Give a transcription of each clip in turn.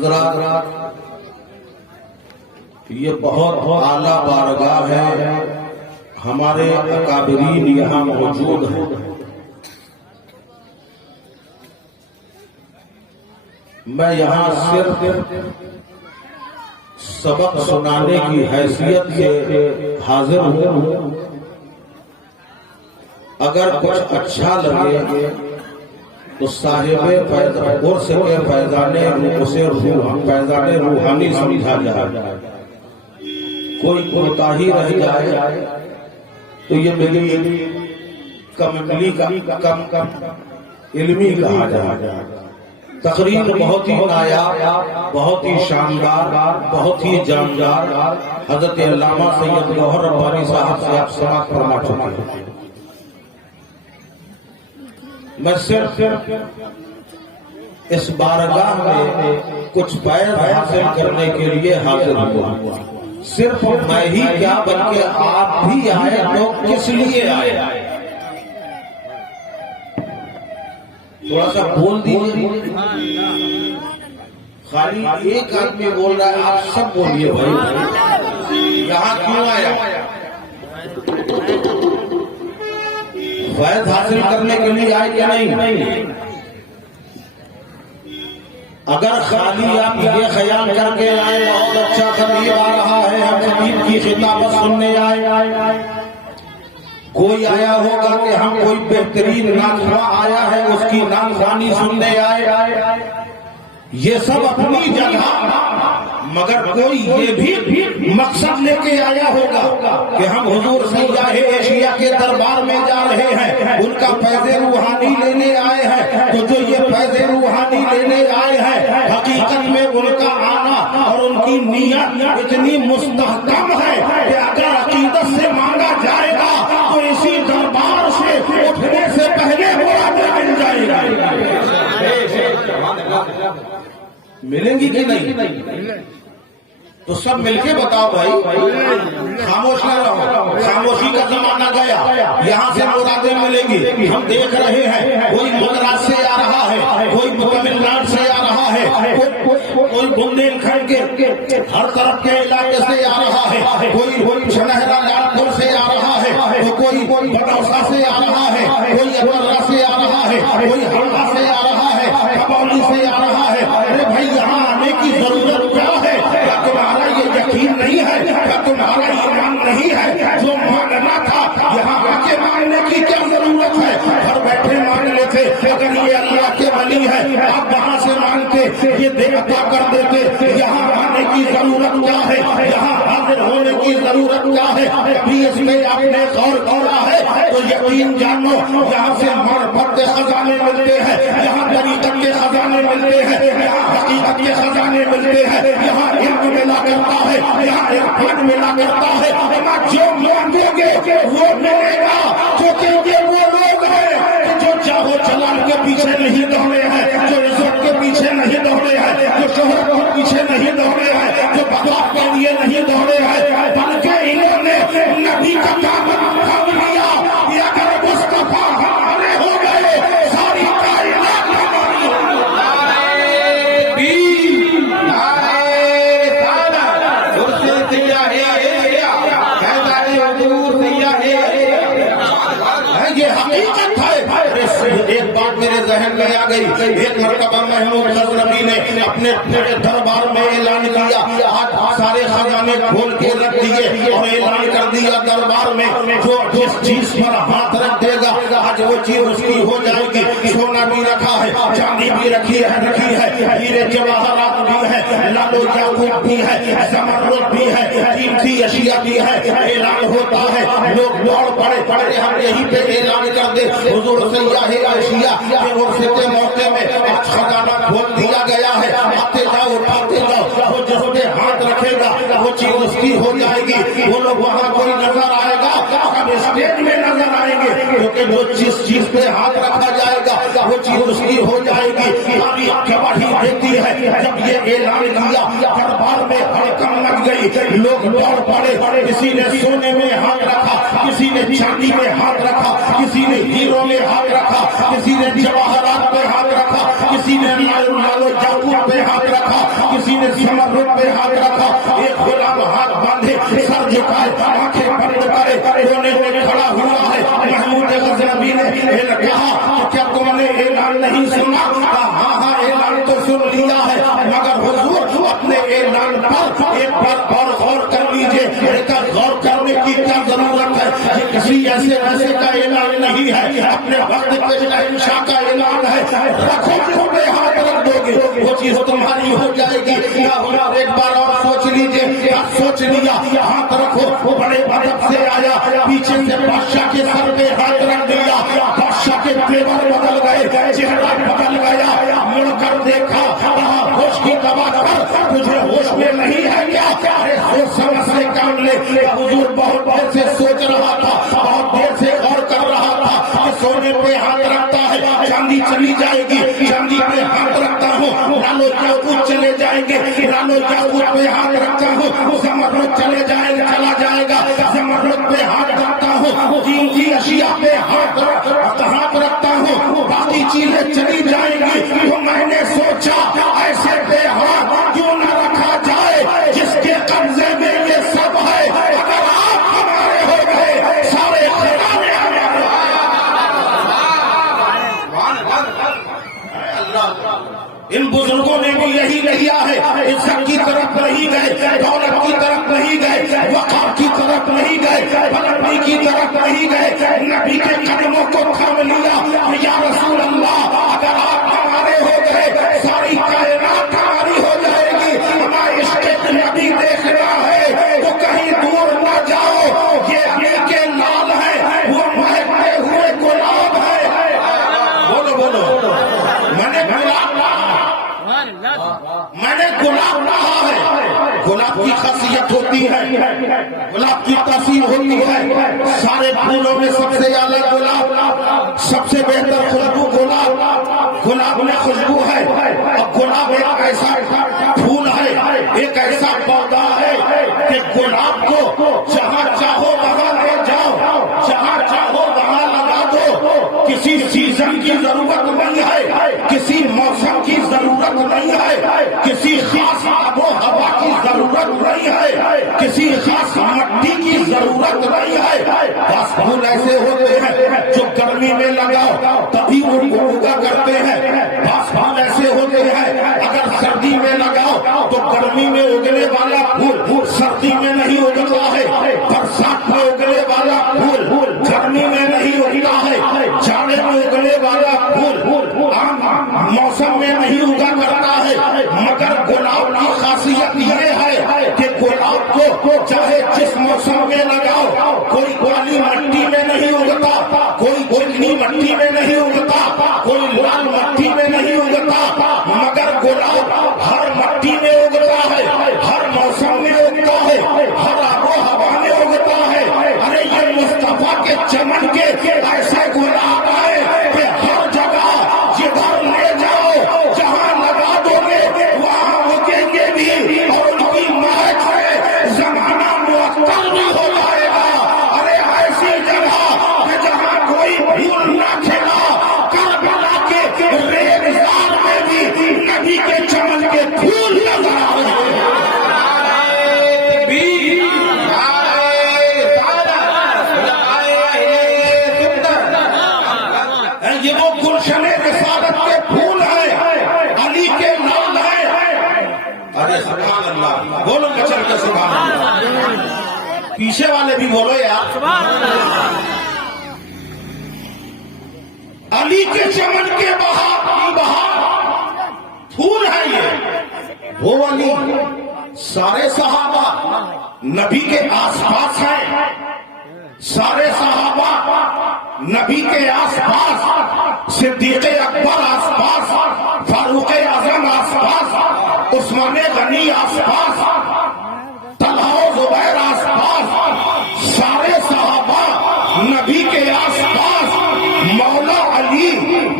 حضرات، یہ بہت اعلیٰ بارگاہ ہے، ہمارے اکابرین یہاں موجود ہیں۔ میں یہاں صرف سبق سنانے کی حیثیت سے حاضر ہوں۔ اگر کچھ اچھا لگے تو صاحب غرض کے فیضان روحانی سمجھا جائے، کوئی کوتاہی رہ جائے تو یہ میری کم علمی کہا جائے۔ تقریر بہت ہی نایاب، بہت ہی شاندار، بہت ہی جاندار حضرت علامہ سید گوہر ربانی صاحب سے آپ سماعت فرما چکے ہیں۔ میں صرف اس بارگاہ میں کچھ فیض حاصل کرنے کے لیے حاضر ہوا۔ صرف میں ہی کیا بلکہ آپ بھی آئے تو کس لیے آئے؟ تھوڑا سا بول دیجیے، خالی ایک آدمی بول رہا ہے، آپ سب بولیے بھائی، یہاں کیوں آیا؟ فیض حاصل کرنے کے لیے آئے کیا نہیں؟ اگر خالی آپ یہ خیال کر کے آئے بہت اچھا خطیب آ رہا ہے، ہم خطیب کی خطابت سننے آئے، کوئی آیا ہوگا کہ ہم کوئی بہترین ناخواں آیا ہے اس کی ناخوانی سننے آئے، یہ سب اپنی جگہ، مگر کوئی یہ بھی مقصد لے کے آیا ہوگا کہ ہم حضور سیاح ایشیا کے دربار میں جا رہے ہیں، ان کا فیض روحانی لینے آئے ہیں۔ تو جو یہ فیض روحانی لینے آئے ہیں، حقیقت میں ان کا آنا اور ان کی نیت اتنی مستحکم ہے کہ اگر عقیدت سے مانگا جائے گا تو اسی دربار سے اٹھنے سے پہلے مل جائے گا۔ ملیں گی کہ نہیں؟ تو سب مل کے بتاؤ بھائی، خاموش نہ رہو، خاموشی کا زمانہ گیا، یہاں سے مرادیں ملیں گی۔ ہم دیکھ رہے ہیں کوئی مدراس سے آ رہا ہے، کوئی تمل ناڈو سے آ رہا ہے، کوئی بندیل کھنڈ کے ہر طرف کے علاقے سے آ رہا ہے، کوئی شنہرا لال پور سے آ رہا ہے، تو کوئی بنوسا سے آ رہا ہے، کوئی ابرا سے آ رہا ہے، کوئی ہردا سے آ رہا ہے، کپولی سے آ رہا ہے۔ ارے بھائی یہاں آنے کی ضرورت کیا ہے؟ کیا تمہارا یہ یقین نہیں ہے؟ کیا تمہارا ایمان نہیں ہے؟ جو ماننا تھا یہاں آ کے ماننے کی کیا ضرورت ہے؟ گھر بیٹھے مان لیتے، اگر یہ اللہ کے ولی ہے آپ وہاں سے مان کے یہ دیکھتا کر دیتے۔ یہاں آنے کی ضرورت کیا ہے؟ یہاں حاضر ہونے کی ضرورت کیا ہے؟ ابھی اس میں آپ نے غور کیا ہے تو یقین جانو، یہاں سے معرفت کے خزانے ملتے ہیں، یہاں طریقت کے خزانے ملتے ہیں، یہاں حقیقت کے خزانے ملتے ہیں، یہاں علم ملا کرتا ہے، یہاں عرفان ملا کرتا ہے۔ جو مانگو گے وہ ملے گا، کیونکہ یہ وہ لوگ ہیں جو چاہو جلال کے پیچھے نہیں دوڑے ہیں، جو عزت کے پیچھے نہیں دوڑے ہیں، جو شہرت کے پیچھے نہیں دوڑے ہیں، جو بقا کے لیے نہیں دوڑے ہیں، بلکہ انہوں نے نبی کا دامن تھام لیا کہ اگر مصطفیٰ ہمارے ہو گئے ساری کائنات ہماری ہو یہ حقیقت ہے۔ ایک بات میرے ذہن میں آ گئی، ایک مرتبہ محمود غزنوی نے اپنے دربار میں اعلان کیا، آج سارے خزانے کھول کے رکھ دیے اور اعلان کر دیا دربار میں جو جس چیز پر ہاتھ رکھ دے گا آج وہ چیز اس کی ہو جائے گی۔ سونا بھی رکھا ہے، چاندی بھی رکھی ہے، ہیرے جواہرات بھی ہے، لالو یاقوت بھی ہے، زمرد بھی ہے، قیمتی اشیاء بھی ہے۔ اعلان ہوتا ہے، لوگ دوڑ پڑے، ہم یہیں پہ اعلان کر دے حضور سیاح ایشیا کے عرصے کے موقع میں آج خزانہ کھول دیا گیا ہے، آتے جاؤ اٹھاتے جاؤ، وہ جس پہ ہاتھ رکھے گا وہ چیز اس کی ہو جائے گی۔ وہ لوگ وہاں کوئی نظر آئے گا، ہم اسٹیج میں نظر آئیں گے، کیونکہ جو جس چیز پہ ہاتھ رکھا جائے گا وہ چیز اس کی ہو جائے گی۔ تاریخ گواہی دیتی ہے جب یہ اعلان کیا دربار میں ہڑکن لگ گئی، لوگ دوڑ پڑے، کسی نے سونے میں ہاتھ رکھا، کسی نے چاندی میں ہاتھ رکھا، کسی نے ہیروں میں ہاتھ رکھا، کسی نے جواہرات پہ ہاتھ رکھا، کسی نے لالو یاقوت پہ ہاتھ رکھا، پہ ہاتھ رکھا، ایک غلام ہاتھ باندھے سر جھکائے آنکھیں بند کرے رونے میں کھڑا ہوا ہے۔ محمود غزنوی نے کہا کہ کیا تم نے اعلان نہیں سنا؟ ہاں ہاں اعلان تو سن لیا ہے، مگر حضور اپنے اعلان پر ایک بار اور غور کر لیجئے۔ غور کرنے کی کیا ضرورت ہے؟ یہ کسی ایسے ویسے کا اعلان نہیں ہے، اپنے وقت کے شہنشاہ کا اعلان ہے۔ رکھو چھوٹے ہاتھ رکھ دو گے وہ چیز تمہاری ہو جائے گی۔ ایک بار اور سوچ لیجئے، سوچ لیا ہاتھ رکھو، وہ بڑے ادب سے آیا، پیچھے سے بادشاہ کے سر پہ ہاتھ رکھ دیا، بادشاہ کے تیور بدل گئے، چہرہ بدل گیا، مڑ کر دیکھا، کہا ہوش کی دوا کر، تجھے ہوش میں نہیں ہے کیا؟ سوچ سمجھ سے کام لے۔ حضور بہت دیر سے سوچ رہا تھا، بہت دیر سے غور کر رہا تھا کہ سونے پہ ہاتھ رکھتا ہے چاندی چلی جائے گی، چاندی پہ ہاتھ رکھتا ہوں لالو یاقوت چلے جائیں گے، لالو یاقوت پہ ہاتھ رکھتا ہوں زمرد چلے جائے گا، چلا جائے گا، زمرد پہ ہاتھ رکھتا ہوں قیمتی اشیاء پہ ہاتھ رکھتا ہوں باقی چیزیں چلی جائیں گی۔ تو میں نے سوچا ایسے پہ ہاتھ کیوں نہ رکھا جائے جس کے قبضے میں یہ سب ہے، اگر آپ ہمارے ہو گئے سارے خزانے ہمارے۔ ان بزرگوں نے بھی یہی لیا ہے، عزت کی طرف نہیں گئے، دولت کی طرف نہیں گئے، وقار کی طرف نہیں گئے، بلندی کی طرف نہیں گئے، نبی کے قدموں کو تھام لیا۔ یا رسول اللہ اگر آپ ہمارے ہو گئے ساری کائنات ہماری ہو جائے گی۔ ہمارا عشق نبی دیکھنا ہے تو کہیں دور نہ جاؤ، یہ علی کے لال ہے، وہ مہکتے ہوئے گلاب ہے۔ بولو بولو، میں نے گلاب کہا ہے۔ گلاب کی خاصیت ہوتی ہے، گلاب کی تاثیر ہوتی ہے، سارے پھولوں میں سب سے زیادہ گلاب، سب سے بہتر خوشبو گلاب میں خوشبو ہے۔ اور گلاب ایک ایسا پھول ہے، ایک ایسا پودا ہے کہ گلاب کو جہاں چاہو وہاں لے جاؤ، جہاں چاہو وہاں لگا دو، کسی سیزن کی ضرورت نہیں ہے، کسی موسم کی ضرورت نہیں ہے، کسی خاص آب و ہوا کی ضرورت نہیں ہے، کسی خاص مٹی کی ضرورت نہیں ہے۔ بس پھول ایسے ہوتے ہیں جو گرمی میں لگاؤ تبھی وہ اگا کرتے ہیں، بس پھول ایسے ہوتے ہیں اگر سردی میں لگاؤ تو گرمی میں اگنے والا پھول سردی میں نہیں اگتا ہے، برسات میں اگنے والا پھول گرمی میں نہیں اگتا ہے، جاڑے میں اگنے والا پھول عام موسم میں نہیں اگا کرتا ہے۔ مگر گلاب کی خاصیت یہ ہے کہ گلاب کو چاہے جس موسم میں لگاؤ، کوئی کالی مٹی میں نہیں اگتا، کوئی چکنی مٹی میں نہیں اگتا، کوئی لال مٹی میں نہیں اگتا، مگر گلاب ہر مٹی میں اگتا ہے، ہر موسم میں اگتا ہے، ہر آب و ہوا میں اگتا ہے۔ ارے یہ مصطفیٰ کے چمن کے ایسے گلاب ہے کہ ہر جگہ جدھر لے جاؤ جہاں لگا دو گے وہاں اگیں گے بھی، اور ان کی مہک سے زمانہ معطل بھی ہو جائے گا۔ ارے ایسی جگہ کہ جہاں کوئی پھول نہ کھلا، کربلا کے ریگزار میں بھی نبی کے چمن کے پھول نظر آ رہے ہیں۔ یہ وہ گلشن رسالت کے پھول ہیں، علی کے نام ہیں۔ ارے سبحان اللہ، بولو چل کے سبحان اللہ، پیچھے والے بھی بولو یار۔ علی کے چمن کے بہار پھول ہے یہ، وہ علی سارے صحابہ نبی کے آس پاس ہیں، سارے صحابہ نبی کے آس پاس، صدیق اکبر آس پاس، فاروق اعظم آس پاس، عثمان غنی آس پاس، طلحہ و زبیر آس پاس، سارے صحابہ نبی کے آس پاس، مولا علی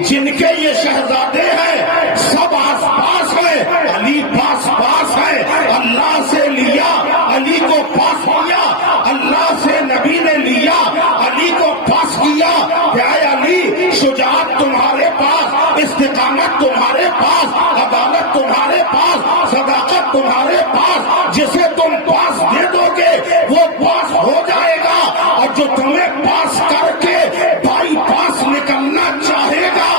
جن کے یہ شہزادے ہیں سب آس پاس ہیں، علی پاس پاس ہے، اللہ سے لیا علی کو پاس کیا، اللہ سے نبی نے لیا علی کو پاس کیا۔ اے علی شجاعت تمہارے پاس، استقامت تمہارے پاس، عدالت تمہارے پاس، صداقت تمہارے پاس، جسے تم پاس دے دو گے وہ پاس ہو جائے گا، اور جو تمہیں پاس کر کے بائی پاس نکلنا چاہے گا،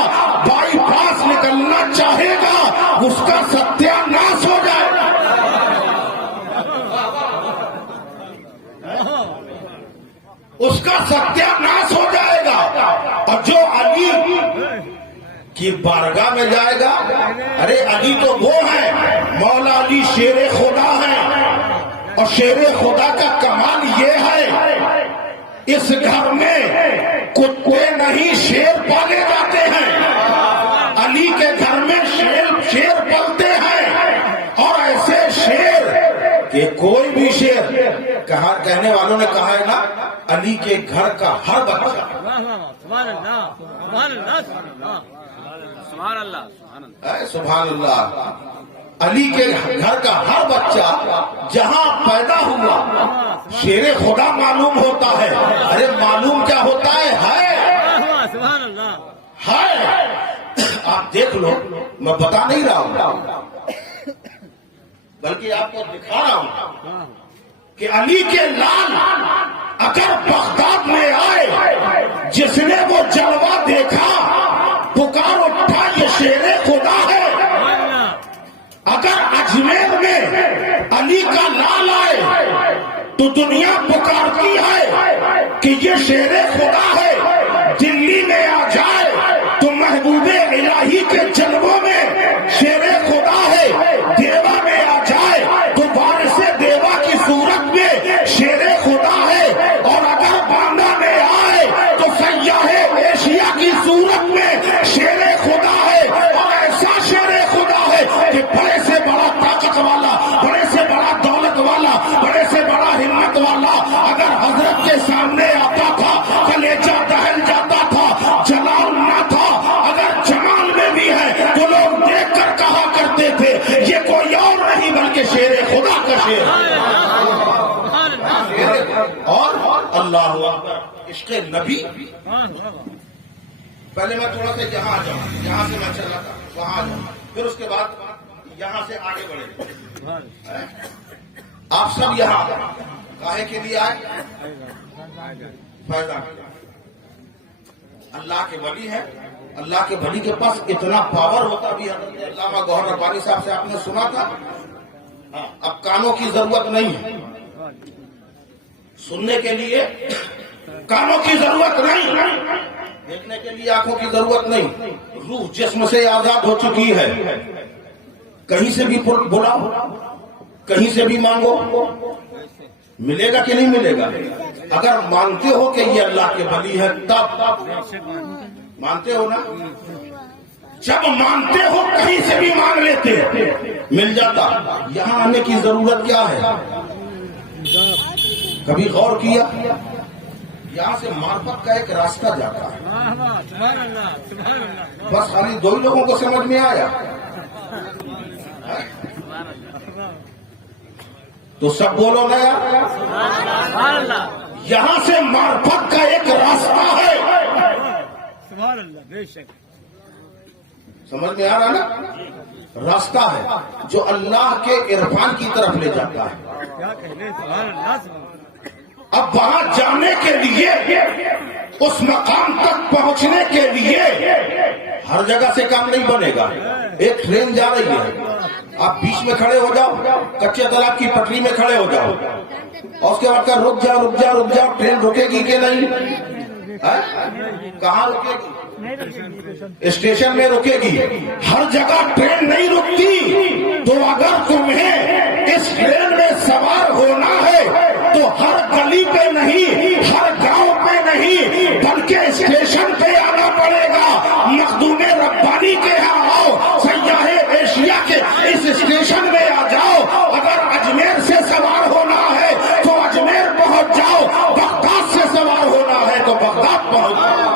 بائی پاس نکلنا چاہے گا، اس کا ستیہ ناش ہو جائے گا۔ اس کا ستیہ ناش ہو جائے گا۔ اور جو علی کی بارگاہ میں جائے گا، ارے علی تو وہ ہے، مولا علی شیر خدا ہے، اور شیر خدا کا کمال یہ ہے اس گھر میں کتے نہیں شیر پالے جاتے ہیں، علی کے گھر میں شیر پلتے ہیں، اور ایسے شیر کہ کوئی بھی شیر، کہنے والوں نے کہا ہے نا، علی کے گھر کا ہر بچہ، سبحان اللہ، علی کے گھر کا ہر بچہ جہاں پیدا ہوا شیر خدا معلوم ہوتا ہے۔ ارے معلوم کیا ہوتا ہے؟ آپ دیکھ لو، میں بتا نہیں رہا ہوں بلکہ آپ کو دکھا رہا ہوں کہ علی کے لال اگر بغداد میں آئے، جس نے وہ جلوہ دیکھا پکار اٹھا یہ شیر خدا ہے۔ اگر اجمیر میں علی کا لال آئے تو دنیا پکارتی ہے کہ یہ شیر خدا ہے۔ دلی میں آ جائے تو محبوب الہی کے جلووں میں شیر خدا ہے۔ دیوا میں آ جائے تو وارث دیوا کی صورت میں شیر خدا ہے، اور اگر باندھا میں آئے تو سیاح ایشیا کی صورت میں شیر خدا ہے، اور ایسا شیر خدا ہے کہ بڑے سے بڑا طاقت والا، بڑے سے بڑا دولت والا، بڑے سے بڑا ہمت والا اگر حضرت کے سامنے آتا تھا کلیجہ دہل جاتا تھا، جلال نہ تھا۔ اگر جمال میں بھی ہے تو لوگ دیکھ کر کہا کرتے تھے یہ کوئی اور نہیں بلکہ شیر خدا کا شیر ہے۔ اور اللہ اکبر، عشق نبی۔ پہلے میں تھوڑا سا یہاں آ جاؤں، یہاں سے میں چلا تھا وہاں آ جاؤں، پھر اس کے بعد یہاں سے آگے بڑھے۔ آپ سب یہاں کاہے کے لیے آئے؟ فیضان اللہ کے ولی ہے، اللہ کے ولی کے پاس اتنا پاور ہوتا بھی حضرت علامہ گوہر ربانی صاحب سے آپ نے سنا تھا۔ اب کانوں کی ضرورت نہیں ہے سننے کے لیے، کانوں کی ضرورت نہیں، دیکھنے کے لیے آنکھوں کی ضرورت نہیں، روح جسم سے آزاد ہو چکی ہے۔ کہیں سے بھی بلاؤ، کہیں سے بھی مانگو، ملے گا کہ نہیں ملے گا؟ اگر مانتے ہو کہ یہ اللہ کے ولی ہے تب مانتے ہو نا، جب مانتے ہو کہیں سے بھی مانگ لیتے مل جاتا۔ یہاں آنے کی ضرورت کیا ہے؟ کبھی غور کیا؟ یہاں سے معرفت کا ایک راستہ جاتا ہے، بس خالی دو ہی لوگوں کو سمجھ میں آیا تو سب بولو نا یار۔ یہاں سے معرفت کا ایک راستہ ہے، سمجھ میں آ رہا نا؟ راستہ ہے جو اللہ کے عرفان کی طرف لے جاتا ہے۔ اب وہاں جانے کے لیے، اس مقام تک پہنچنے کے لیے ہر جگہ سے کام نہیں بنے گا۔ ایک ٹرین جا رہی ہے، آپ بیچ میں کھڑے ہو جاؤ، کچے تالاب کی پٹری میں کھڑے ہو جاؤ، اور اس کے بعد رک جاؤ رک جاؤ رک جاؤ، ٹرین رکے گی کہ نہیں؟ کہاں رکے گی؟ اسٹیشن میں رکے گی۔ ہر جگہ ٹرین نہیں رکتی، تو اگر تمہیں اس ٹرین میں سوار ہونا ہے تو ہر گلی پہ نہیں، ہر گاؤں پہ نہیں، بلکہ اسٹیشن پہ آنا پڑے گا۔ مخدوم ربانی کے یہاں آؤ، سیاح ایشیا کے اس اسٹیشن میں آ جاؤ۔ اگر اجمیر سے سوار ہونا ہے تو اجمیر پہنچ جاؤ، بغداد سے سوار ہونا ہے تو بغداد پہنچ جاؤ۔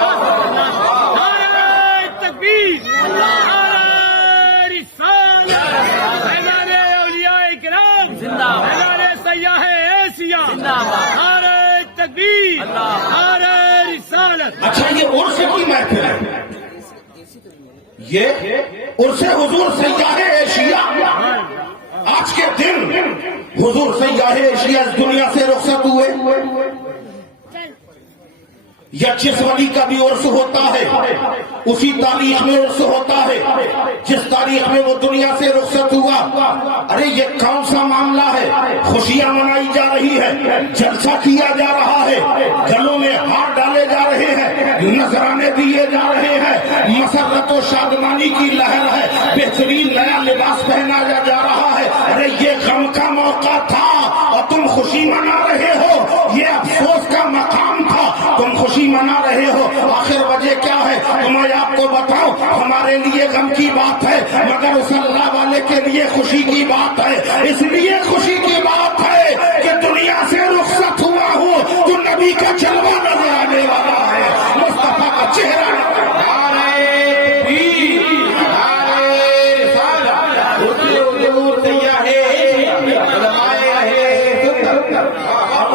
اچھا، یہ عرس کی محفل ہے، یہ عرس حضور سیاح ایشیا، آج کے دن حضور سیاح ایشیا اس دنیا سے رخصت ہوئے، یا جس ولی کا بھی عرس ہوتا ہے اسی تاریخ میں عرس ہوتا ہے جس تاریخ میں وہ دنیا سے رخصت ہوا. ارے یہ کون سا معاملہ ہے؟ خوشیاں منائی جا رہی ہے، جلسہ کیا جا رہا ہے، گلوں میں ہار ڈالے جا رہے ہیں، نذرانے دیے جا رہے ہیں، مسرت و شادمانی کی لہر ہے، بہترین نیا لباس پہنا جا رہا ہے. ارے یہ غم کا موقع تھا اور تم خوشی منا رہے ہو، یہ افسوس کا مقام تھا، تم خوشی منا رہے ہو. آخر وجہ کیا ہے؟ میں آپ کو بتاؤں، ہمارے لیے غم کی بات ہے مگر اس اللہ والے کے لیے خوشی کی بات ہے. اس لیے خوشی کی بات ہے کہ دنیا سے رخصت ہوا ہوں تو نبی کا جلوہ نظر آنے والا ہے، مصطفیٰ کا چہرہ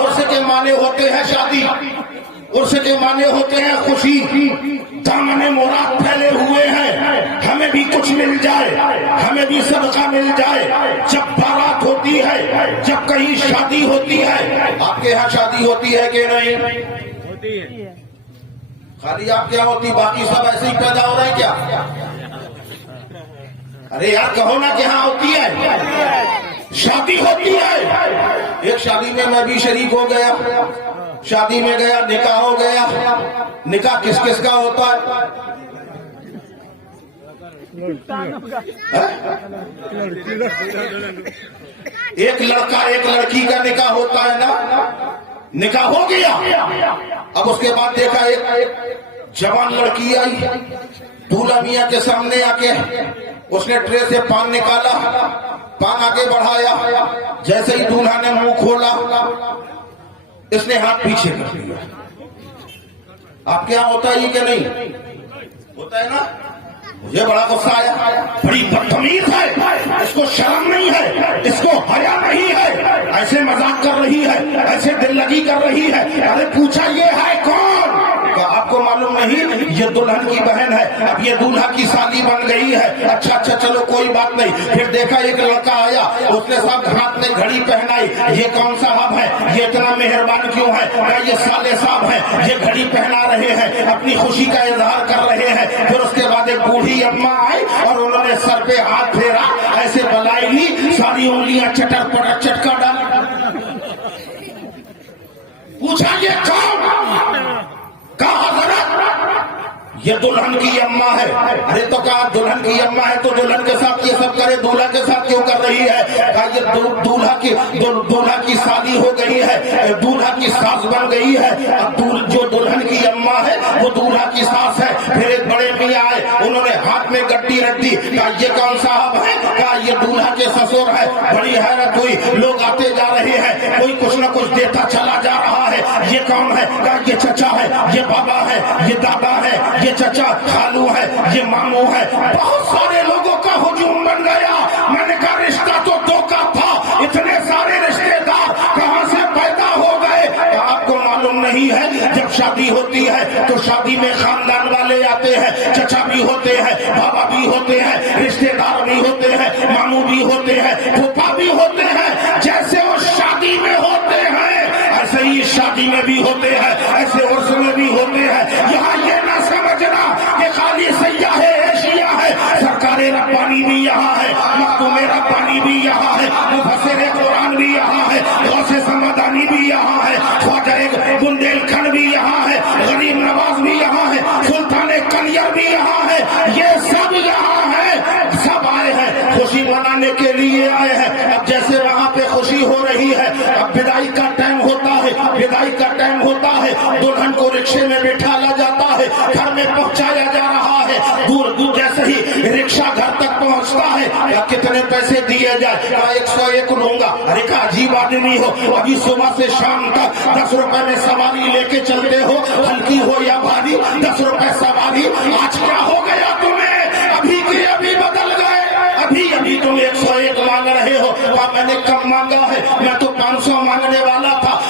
عرس کے معنی ہوتے ہیں شادی، عرس کے معنی ہوتے ہیں خوشی. دامن مراد پھیلے ہوئے ہیں، ہمیں بھی کچھ مل جائے، ہمیں بھی صدقہ مل جائے. جب بارات ہوتی ہے، جب کہیں شادی ہوتی ہے، آپ کے ہاں شادی ہوتی ہے کہ نہیں؟ ہوتی ہے. خالی آپ کیا ہوتی، باقی سب ایسے ہی پیدا ہو رہے ہیں کیا؟ ارے یار کہو نا کہ ہاں ہوتی ہے، شادی ہوتی ہے. ایک شادی میں میں بھی شریک ہو گیا، شادی میں گیا، نکاح ہو گیا. نکاح کس کس کا ہوتا ہے؟ ایک لڑکا ایک لڑکی کا نکاح ہوتا ہے نا. نکاح ہو گیا، اب اس کے بعد دیکھا ایک جوان لڑکی آئی، دولہا میاں کے سامنے آ کے اس نے ٹرے سے پان نکالا، پان آگے بڑھایا. جیسے ہی دولہا نے منہ کھولا اس نے ہاتھ پیچھے کر دیا. آپ کیا ہوتا ہے یہ کہ نہیں ہوتا ہے نا؟ مجھے بڑا غصہ آیا، بڑی بدتمیز ہے، اس کو شرم نہیں ہے، اس کو حیا نہیں ہے، ایسے مذاق کر رہی ہے، ایسے دل لگی کر رہی ہے. ارے پوچھا یہ ہے کون؟ آپ کو معلوم نہیں یہ دلہن کی بہن ہے، اب یہ دولہا کی شادی بن گئی ہے. اچھا چلو کوئی بات نہیں. پھر دیکھا ایک لڑکا آیا، اس نے ساتھ ہاتھ میں گھڑی پہنائی. یہ کون صاحب ہے؟ یہ اتنا مہربان کیوں ہے؟ یہ سالے صاحب ہیں، یہ گھڑی پہنا رہے ہیں، اپنی خوشی کا اظہار کر رہے ہیں. پھر اس کے بعد ایک بوڑھی اماں آئی اور انہوں نے سر پہ ہاتھ پھیرا، ایسے بلائی لی، ساری انگلیاں چٹر پٹر چٹکا ڈالا. پوچھا یہ کون؟ کہا حضرت یہ دلہن کی اماں ہے. ارے تو کہا دلہن کی اماں ہے تو دلہن کے ساتھ یہ سب کرے، دولہا کے ساتھ کیوں کر رہی ہے؟ کہا یہ دولہا کی شادی ہو گئی ہے، دولہا کی ساس بن گئی ہے. اب جو دلہن کی اماں ہے وہ دولہا کی ساس ہے. پھر ایک بڑے میاں آئے، انہوں نے ہاتھ میں گٹی رکھ دی. کہا یہ کون صاحب ہے؟ کہا یہ دولہا کے سسر ہے. بڑی حیرت ہوئی، لوگ آتے جا رہے ہیں، کوئی کچھ نہ کچھ دیتا چلا جا رہا ہے. یہ کون ہے؟ کہا یہ چچا ہے، یہ بابا ہے، یہ دادا ہے، یہ چچا خالو ہے، یہ ماموں ہے. بہت سارے لوگوں کا ہجوم بن گیا. میں نے کہا رشتہ تو دو کا تھا، اتنے سارے رشتے دار کہاں سے پیدا ہو گئے؟ آپ کو معلوم نہیں ہے جب شادی ہوتی ہے تو شادی میں خاندان والے آتے ہیں، چچا بھی ہوتے ہیں، بابا بھی ہوتے ہیں، رشتے دار بھی ہوتے ہیں، ماموں بھی ہوتے ہیں، پھوپھا بھی ہوتے ہیں. جیسے وہ شادی میں ہوتے ہیں ایسے ہی شادی میں بھی ہوتے ہیں، ایسے عرس میں بھی ہوتے ہیں. یہاں یہ نہ سمجھنا کہ خالی سیاح ایشیا ہے، سرکار ربانی بھی یہاں ہے، مختوم ربانی بھی یہاں ہے، مفسر قرآن بھی یہاں ہے، غوث سمدانی بھی یہاں ہے، خواجہ بندیل کھنڈ بھی یہاں ہے، غریب نواز بھی یہاں ہے، سلطان کلیار بھی یہاں ہے. یہ سب یہاں ہے، سب آئے ہیں، خوشی منانے کے لیے آئے ہیں. اب جیسے وہاں پہ خوشی ہو رہی ہے، اب بدائی کا ٹائم ہوتا ہے، بدائی کا ٹائم ہوتا ہے. دلہن کو رکشے میں بٹھایا جاتا ہے، گھر میں پہنچایا جا رہا ہے. دور جیسے ہی رکشا گھر تک پہنچتا ہے، یا کتنے پیسے دیے جائے؟ 101 لوں گا. ارے کا عجیب آدمی ہو، ابھی صبح سے شام تک 10 روپے میں سواری لے کے چلتے ہو، ہلکی ہو یا بھاری، 10 روپے سواری. آج کیا ہو گیا تمہیں؟ ابھی کے ابھی بدل گئے. ابھی تم 101 مانگ رہے ہو. میں نے کم مانگا ہے، میں تو 500 مانگنے والا تھا،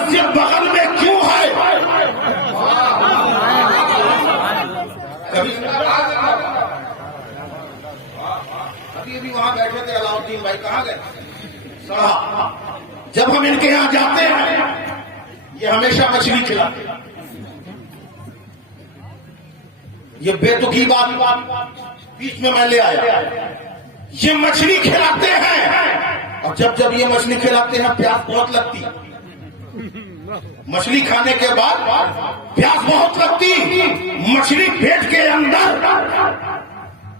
مسجد بغل میں کیوں ہے؟ کبھی ابھی وہاں بیٹھے تھے علاؤ الدین بھائی، کہاں گئے صاحب؟ جب ہم ان کے یہاں جاتے ہیں یہ ہمیشہ مچھلی کھلاتے ہیں. یہ بے تکی بات بیچ میں لے آیا. یہ مچھلی کھلاتے ہیں اور جب یہ مچھلی کھلاتے ہیں پیاس بہت لگتی. مچھلی کھانے کے بعد پیاس بہت لگتی. مچھلی پیٹ کے اندر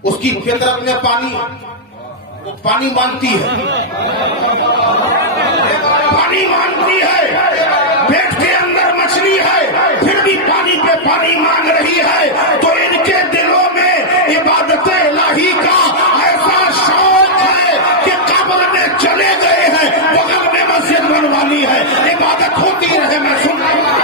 اس کی فطرت میں پانی، وہ پانی مانگتی ہے، پانی مانگتی ہے. پیٹ کے اندر مچھلی ہے پھر بھی پانی پہ پانی مانگ رہی ہے. تو ان کے دلوں میں عبادت الہی کا ایسا شوق ہے کہ قبر میں چلے گئے ہیں، بغل میں مسجد بنوانی ہے، عبادت ہوتی رہے. میں سن رہا ہوں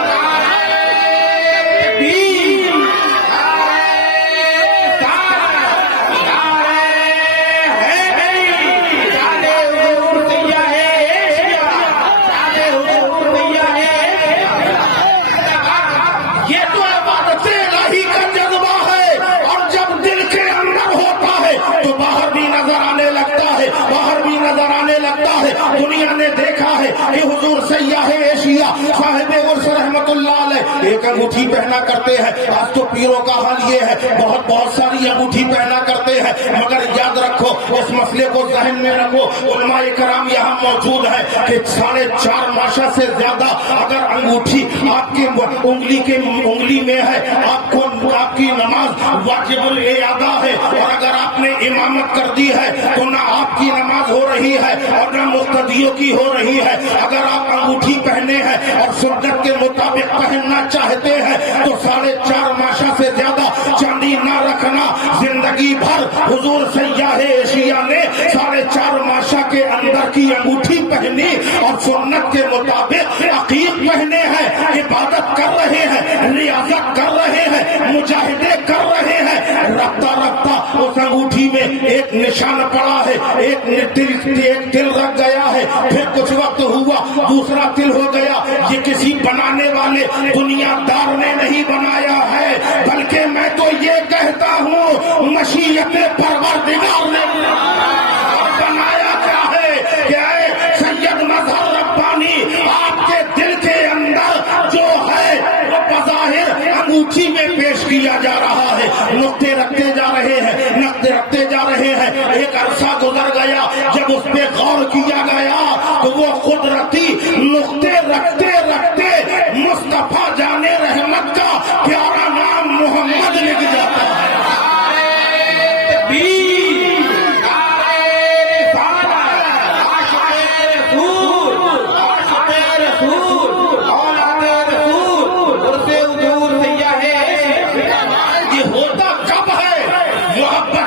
دنیا نے دیکھا ہے کہ حضور سیاح ایشیا صاحب عرص رحمت اللہ علیہ ایک انگوٹھی پہنا کرتے ہیں. آج تو پیروں کا حال یہ ہے بہت ساری انگوٹھی پہنا کرتے ہیں، مگر یاد رکھو اس مسئلے کو ذہن میں رکھو. علماء کرام یہاں موجود ہے کہ 4.5 ماشا سے زیادہ اگر انگوٹھی آپ کی انگلی میں ہے، آپ کی نماز واجب الادا ہے. اور اگر آپ نے امامت کر دی ہے تو نہ آپ کی نماز ہو رہی ہے اور نہ مقتدیوں کی ہو رہی ہے. اگر آپ انگوٹھی پہنے ہیں اور سنت کے مطابق پہننا چاہتے ہیں تو 4.5 ماشا سے زیادہ چاندی نہ رکھنا. زندگی بھر حضور سیاح ایشیا نے 4.5 ماشا کے اندر کی انگوٹھی پہنی اور سنت کے مطابق عقیق پہنے ہیں، عبادت کر رہے ہیں، ریاضت کر رہے ہیں، مجاہدے کر رہے ہیں. رفتہ رفتہ اس انگوٹھی میں ایک نشان پڑا ہے، ایک تل رکھ گیا ہے، پھر کچھ وقت ہوا دوسرا تل ہو گیا. یہ کسی بنانے والے دنیا دار نے نہیں بنایا ہے، بلکہ میں تو یہ کہتا ہوں مشیت پروردگار نے بنایا. کیا ہے کہ اے سید مظہر ربانی آپ کے دل کے اندر جو ہے وہ بظاہر انگوٹھی میں پیش کیا جا رہا ہے. نقطے رکھتے جا رہے ہیں، نقطے رکھتے جا رہے ہیں. ایک عرصہ گزر گیا، جب اس پہ غور کیا گیا تو وہ قدرتی نقطے رکھتے رکھتے مصطفیٰ جان رحمت کا پیارا نام محمد لکھ جاتا ہے.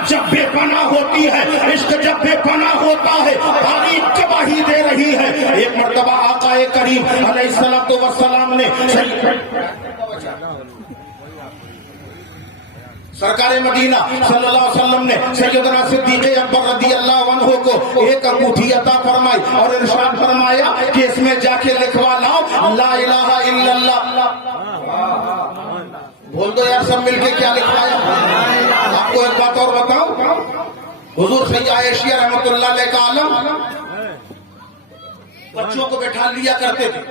جب بے پناہ ہوتی ہے، عشق جب بے پناہ ہوتا ہے، تاریخ گواہی دے رہی ہے. ایک مرتبہ آقا کریم علیہ الصلوۃ والسلام نے سرکار مدینہ صلی اللہ علیہ وسلم نے سیدنا صدیق اکبر رضی اللہ عنہ کو ایک انگوٹھی عطا فرمائی اور ارشاد فرمایا کہ اس میں جا کے لکھوا لاؤ لا الہ الا اللہ. بول دو یار سب مل کے کیا لکھوایا. آپ کو ایک بات اور بتاؤں، حضور سیاح ایشیا رحمت اللہ علیہ کا عالم بچوں کو بٹھا لیا کرتے تھے.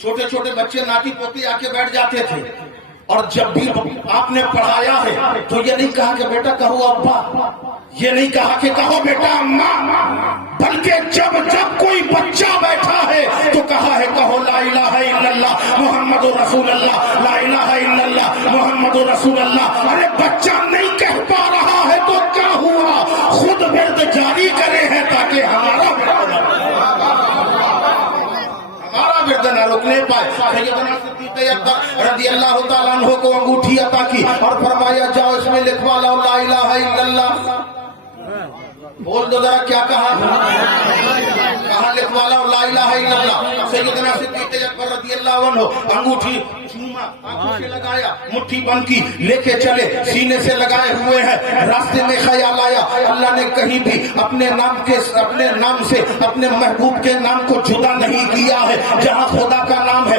چھوٹے چھوٹے بچے ناتی پوتے آ کے بیٹھ جاتے تھے اور جب بھی آپ نے پڑھایا ہے تو یہ نہیں کہا کہ بیٹا کہو ابا، یہ نہیں کہا کہ کہو بیٹا اماں، بلکہ جب کوئی بچہ بیٹھا ہے تو کہا ہے کہو لا الہ الا اللہ محمد رسول اللہ، لا الہ الا اللہ محمد رسول اللہ. ارے بچہ نہیں کہہ پا رہا ہے تو کیا ہوا، خود ورد جاری کرے ہیں تاکہ ہمارا ورد نہ رکنے پائے. سیدنا صدیق اکبر رضی اللہ تعالیٰ عنہ کو انگوٹھی عطا کی اور فرمایا جاؤ اس میں لکھوا لاؤ لا الہ الا اللہ. بول دو ذرا کیا کہا لکھوا لاؤ لا الہ الا اللہ. سیدنا صدیق اکبر رضی اللہ عنہ انگوٹھی چوما، آنکھوں سے لگایا، مٹھی بند کی، لے کے چلے، سینے سے لگائے ہوئے ہیں. راستے میں خیال آیا اللہ نے کہیں بھی اپنے نام سے اپنے محبوب کے نام کو جدا نہیں کیا ہے. جہاں خدا کا نام ہے